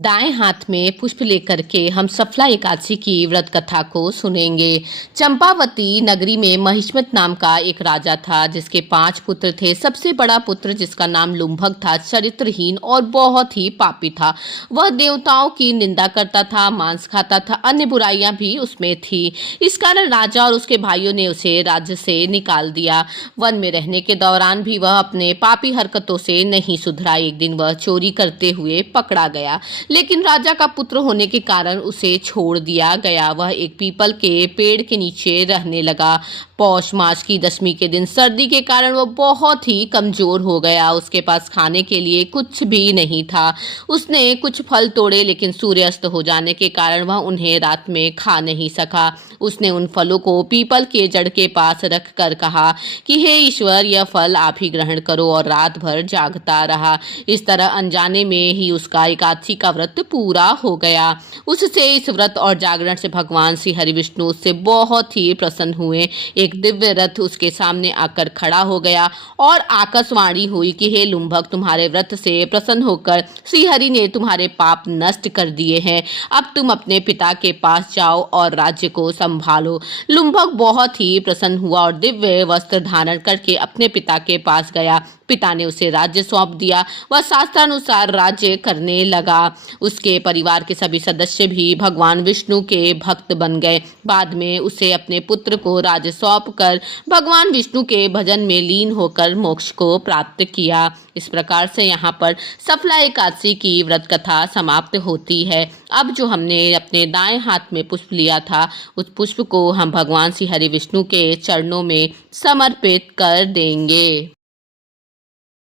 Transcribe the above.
दाएं हाथ में पुष्प लेकर के हम सफला एकादशी की व्रत कथा को सुनेंगे। चंपावती नगरी में महिष्मत नाम का एक राजा था जिसके 5 पुत्र थे। सबसे बड़ा पुत्र जिसका नाम लुम्भक था चरित्रहीन और बहुत ही पापी था। वह देवताओं की निंदा करता था, मांस खाता था, अन्य बुराइयां भी उसमें थी। इस कारण राजा और उसके भाइयों ने उसे राज्य से निकाल दिया। वन में रहने के दौरान भी वह अपने पापी हरकतों से नहीं सुधरा। एक दिन वह चोरी करते हुए पकड़ा गया, लेकिन राजा का पुत्र होने के कारण उसे छोड़ दिया गया। वह एक पीपल के पेड़ के नीचे रहने लगा। पौष मास की दशमी के दिन सर्दी के कारण वह बहुत ही कमजोर हो गया। उसके पास खाने के लिए कुछ भी नहीं था। उसने कुछ फल तोड़े, लेकिन सूर्यास्त हो जाने के कारण वह उन्हें रात में खा नहीं सका। उसने उन फलों को पीपल के जड़ के पास रख कर कहा कि हे ईश्वर, यह फल आप ही ग्रहण करो, और रात भर जागता रहा। इस तरह अनजाने में ही उसका एकादशी का व्रत पूरा हो गया। उससे इस व्रत और जागरण से भगवान श्री हरि विष्णु उससे बहुत ही प्रसन्न हुए। एक दिव्य रथ उसके सामने आकर खड़ा हो गया और आकाशवाणी हुई कि हे लुम्भक, तुम्हारे व्रत से प्रसन्न होकर श्री हरि ने तुम्हारे पाप नष्ट कर दिए हैं। अब तुम अपने पिता के पास जाओ और राज्य को संभालो। लुम्भक बहुत ही प्रसन्न हुआ और दिव्य वस्त्र धारण करके अपने पिता के पास गया। पिता ने उसे राज्य सौंप दिया। वह शास्त्रानुसार राज्य करने लगा। उसके परिवार के सभी सदस्य भी भगवान विष्णु के भक्त बन गए। बाद में उसे अपने पुत्र को राज्य सौंप कर भगवान विष्णु के भजन में लीन होकर मोक्ष को प्राप्त किया। इस प्रकार से यहाँ पर सफला एकादशी की व्रत कथा समाप्त होती है। अब जो हमने अपने दाएं हाथ में पुष्प लिया था, उस पुष्प को हम भगवान श्री हरि विष्णु के चरणों में समर्पित कर देंगे।